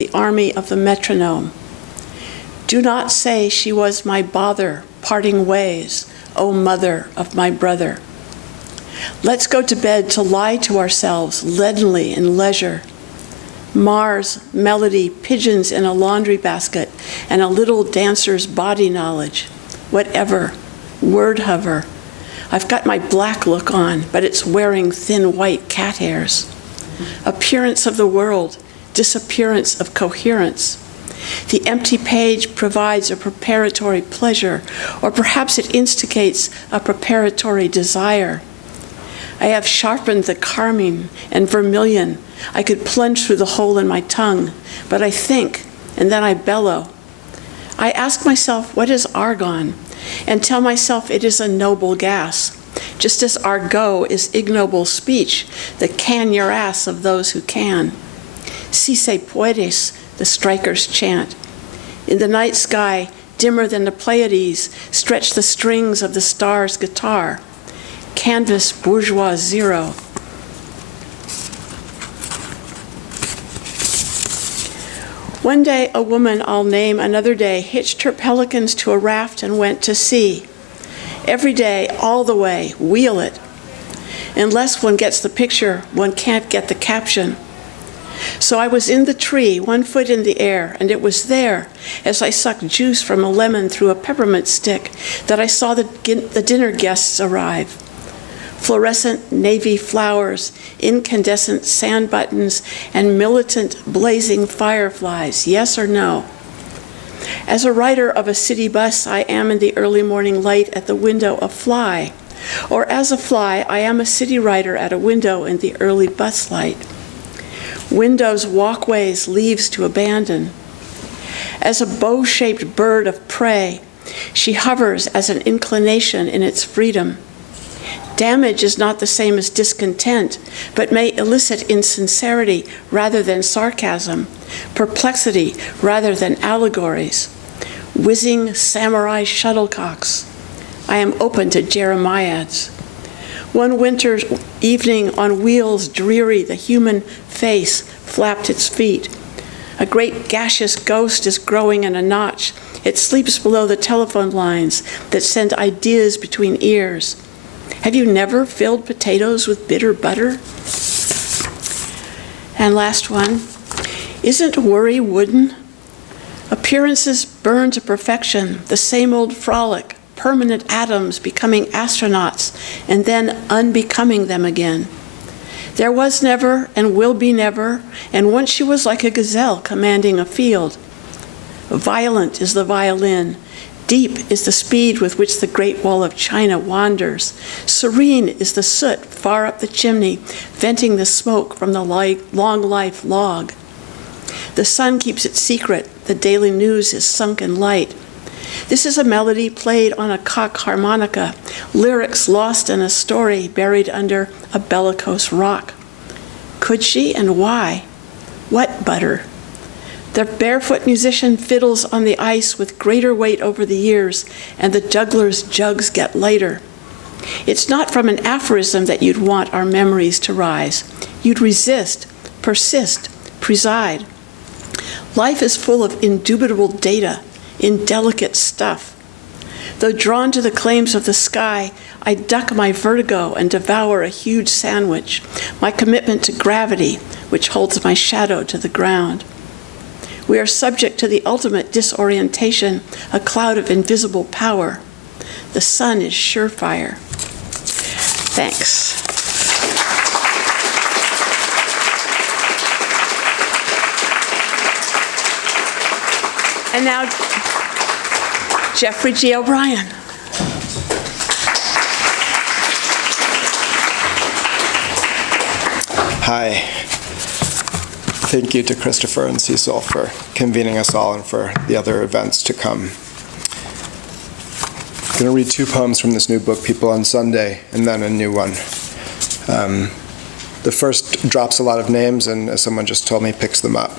the army of the metronome. Do not say she was my bother, parting ways, O mother of my brother. Let's go to bed to lie to ourselves leadenly in leisure. Mars, melody, pigeons in a laundry basket, and a little dancer's body knowledge. Whatever, word hover. I've got my black look on, but it's wearing thin white cat hairs. Appearance of the world, disappearance of coherence. The empty page provides a preparatory pleasure, or perhaps it instigates a preparatory desire. I have sharpened the carmine and vermilion. I could plunge through the hole in my tongue, but I think, and then I bellow. I ask myself, what is argon? And tell myself it is a noble gas, just as argot is ignoble speech, the can your ass of those who can. Si se puedes, the strikers chant. In the night sky, dimmer than the Pleiades, stretch the strings of the star's guitar. Canvas bourgeois zero. One day, a woman I'll name another day hitched her pelicans to a raft and went to sea. Every day, all the way, wheel it. Unless one gets the picture, one can't get the caption. So I was in the tree, 1 foot in the air, and it was there, as I sucked juice from a lemon through a peppermint stick, that I saw the dinner guests arrive. Fluorescent navy flowers, incandescent sand buttons, and militant blazing fireflies, yes or no? As a rider of a city bus, I am in the early morning light at the window a fly. Or as a fly, I am a city rider at a window in the early bus light. Windows, walkways, leaves to abandon. As a bow-shaped bird of prey, she hovers as an inclination in its freedom. Damage is not the same as discontent, but may elicit insincerity rather than sarcasm, perplexity rather than allegories. Whizzing samurai shuttlecocks. I am open to jeremiads. One winter's evening on wheels dreary, the human face flapped its feet. A great gaseous ghost is growing in a notch. It sleeps below the telephone lines that send ideas between ears. Have you never filled potatoes with bitter butter? And last one, isn't worry wooden? Appearances burn to perfection, the same old frolic, permanent atoms becoming astronauts and then unbecoming them again. There was never and will be never, and once she was like a gazelle commanding a field. Violent is the violin. Deep is the speed with which the Great Wall of China wanders. Serene is the soot far up the chimney, venting the smoke from the long life log. The sun keeps it secret. The daily news is sunk in light. This is a melody played on a cock harmonica, lyrics lost in a story buried under a bellicose rock. Could she, and why? What butter? The barefoot musician fiddles on the ice with greater weight over the years, and the juggler's jugs get lighter. It's not from an aphorism that you'd want our memories to rise. You'd resist, persist, preside. Life is full of indubitable data, indelicate stuff. Though drawn to the claims of the sky, I duck my vertigo and devour a huge sandwich, my commitment to gravity, which holds my shadow to the ground. We are subject to the ultimate disorientation, a cloud of invisible power. The sun is surefire. Thanks. And now, Geoffrey G. O'Brien. Hi. Thank you to Christopher and Cecil for convening us all and for the other events to come. I'm going to read 2 poems from this new book, People on Sunday, and then a new one. The first drops a lot of names, and as someone just told me, picks them up.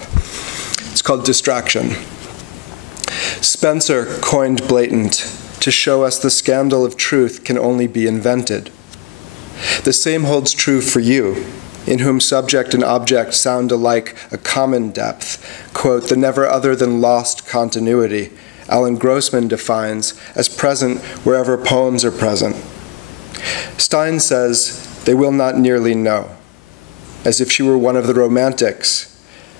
It's called Distraction. Spencer coined blatant to show us the scandal of truth can only be invented. The same holds true for you. in whom subject and object sound alike a common depth, quote, the never other than lost continuity, Alan Grossman defines as present wherever poems are present. Stein says they will not nearly know, as if she were one of the romantics,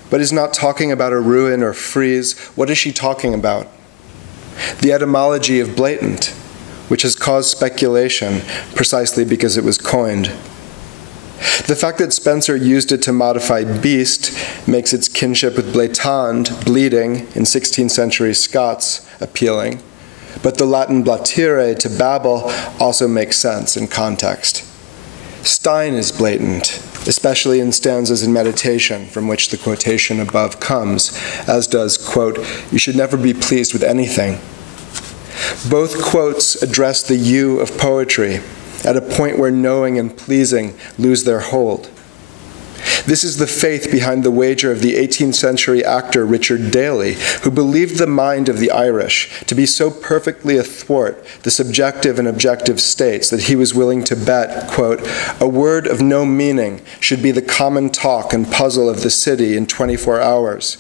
but is not talking about a ruin or frieze. What is she talking about? The etymology of blatant, which has caused speculation precisely because it was coined. The fact that Spencer used it to modify beast makes its kinship with blatand, bleeding, in 16th century Scots, appealing. But the Latin blatire, to babble, also makes sense in context. Stein is blatant, especially in stanzas in meditation, from which the quotation above comes, as does, quote, you should never be pleased with anything. Both quotes address the you of poetry, at a point where knowing and pleasing lose their hold. This is the faith behind the wager of the 18th century actor Richard Daly, who believed the mind of the Irish to be so perfectly athwart the subjective and objective states that he was willing to bet, quote, a word of no meaning should be the common talk and puzzle of the city in 24 hours.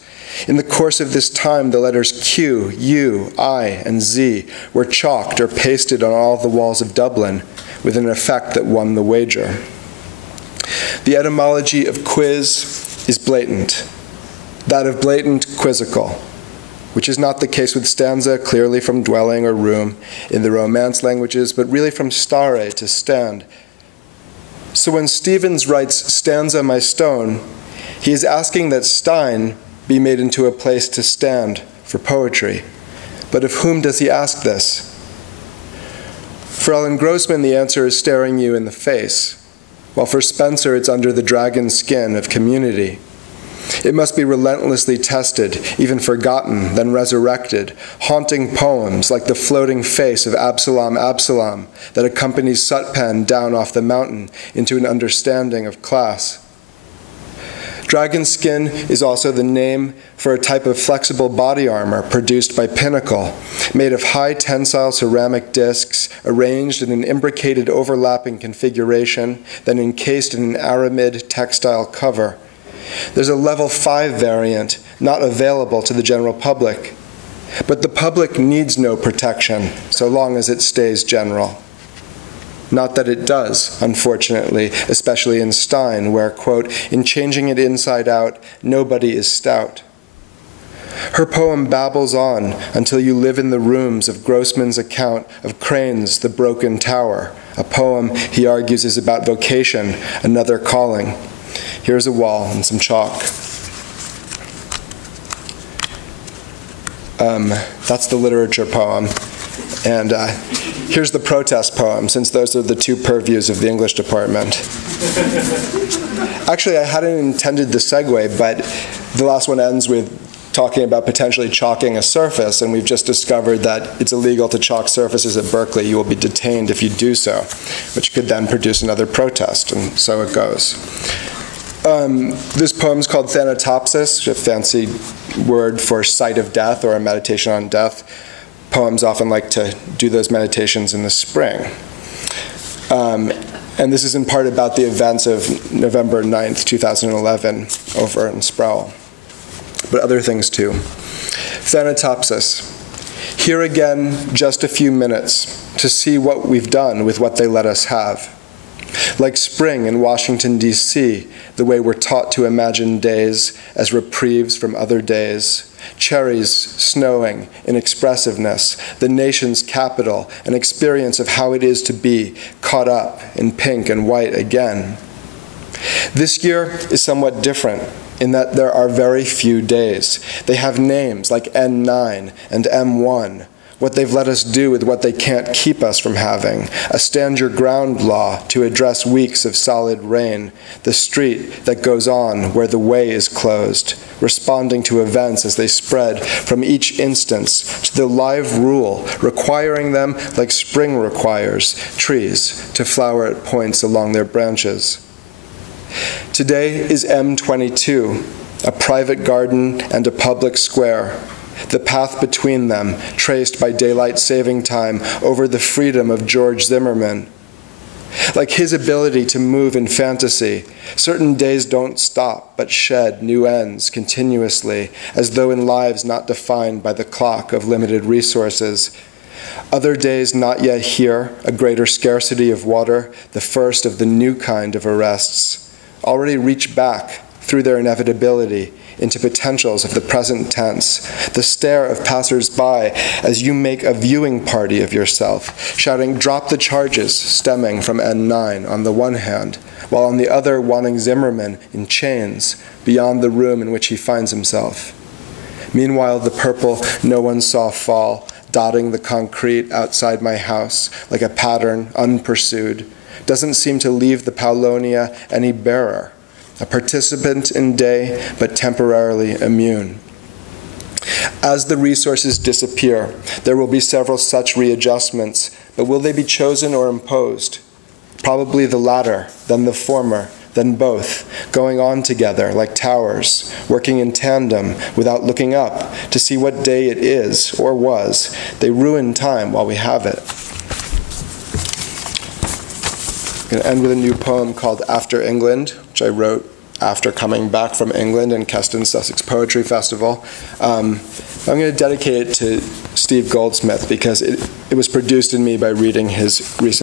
In the course of this time, the letters Q, U, I, and Z were chalked or pasted on all the walls of Dublin, with an effect that won the wager. The etymology of quiz is blatant, that of blatant quizzical, which is not the case with stanza, clearly from dwelling or room in the Romance languages, but really from stare, to stand. So when Stevens writes stanza my stone, he is asking that Stein be made into a place to stand for poetry. But of whom does he ask this? For Alan Grossman, the answer is staring you in the face, while for Spencer, it's under the dragon skin of community. It must be relentlessly tested, even forgotten, then resurrected, haunting poems like the floating face of Absalom, Absalom, that accompanies Sutpen down off the mountain into an understanding of class. Dragon skin is also the name for a type of flexible body armor produced by Pinnacle, made of high tensile ceramic discs arranged in an imbricated overlapping configuration, then encased in an aramid textile cover. There's a level 5 variant not available to the general public, but the public needs no protection so long as it stays general. Not that it does, unfortunately, especially in Stein, where, quote, in changing it inside out, nobody is stout. Her poem babbles on until you live in the rooms of Grossman's account of Crane's The Broken Tower, a poem he argues is about vocation, another calling. Here's a wall and some chalk. That's the literature poem. And here's the protest poem, since those are the two purviews of the English department. Actually, I hadn't intended the segue, but the last one ends with talking about potentially chalking a surface, and we've just discovered that it's illegal to chalk surfaces at Berkeley. You will be detained if you do so, which could then produce another protest, and so it goes. This poem's called Thanatopsis, a fancy word for sight of death or a meditation on death. Poems often like to do those meditations in the spring. And this is in part about the events of November 9th, 2011 over in Sproul, but other things too. Thanatopsis. Here again, just a few minutes to see what we've done with what they let us have. Like spring in Washington, D.C., the way we're taught to imagine days as reprieves from other days. Cherries snowing in expressiveness, the nation's capital, an experience of how it is to be caught up in pink and white again. This year is somewhat different in that there are very few days. They have names like N9 and M1, what they've let us do with what they can't keep us from having, a stand your ground law to address weeks of solid rain, the street that goes on where the way is closed, responding to events as they spread from each instance to the live rule, requiring them, like spring requires, trees to flower at points along their branches. Today is M22, a private garden and a public square, the path between them traced by daylight saving time over the freedom of George Zimmerman. Like his ability to move in fantasy, certain days don't stop but shed new ends continuously, as though in lives not defined by the clock of limited resources. Other days not yet here, a greater scarcity of water, the first of the new kind of arrests, already reach back through their inevitability into potentials of the present tense, the stare of passers-by as you make a viewing party of yourself, shouting, "Drop the charges," stemming from N9 on the one hand, while on the other wanting Zimmerman in chains beyond the room in which he finds himself. Meanwhile, the purple no one saw fall, dotting the concrete outside my house like a pattern unpursued, doesn't seem to leave the Paulonia any barer, a participant in day, but temporarily immune. As the resources disappear, there will be several such readjustments, but will they be chosen or imposed? Probably the latter, then the former, then both, going on together like towers, working in tandem without looking up to see what day it is or was. They ruin time while we have it. I'm going to end with a new poem called After England, which I wrote after coming back from England and Keston Sussex Poetry Festival. I'm going to dedicate it to Steve Goldsmith because it was produced in me by reading his recent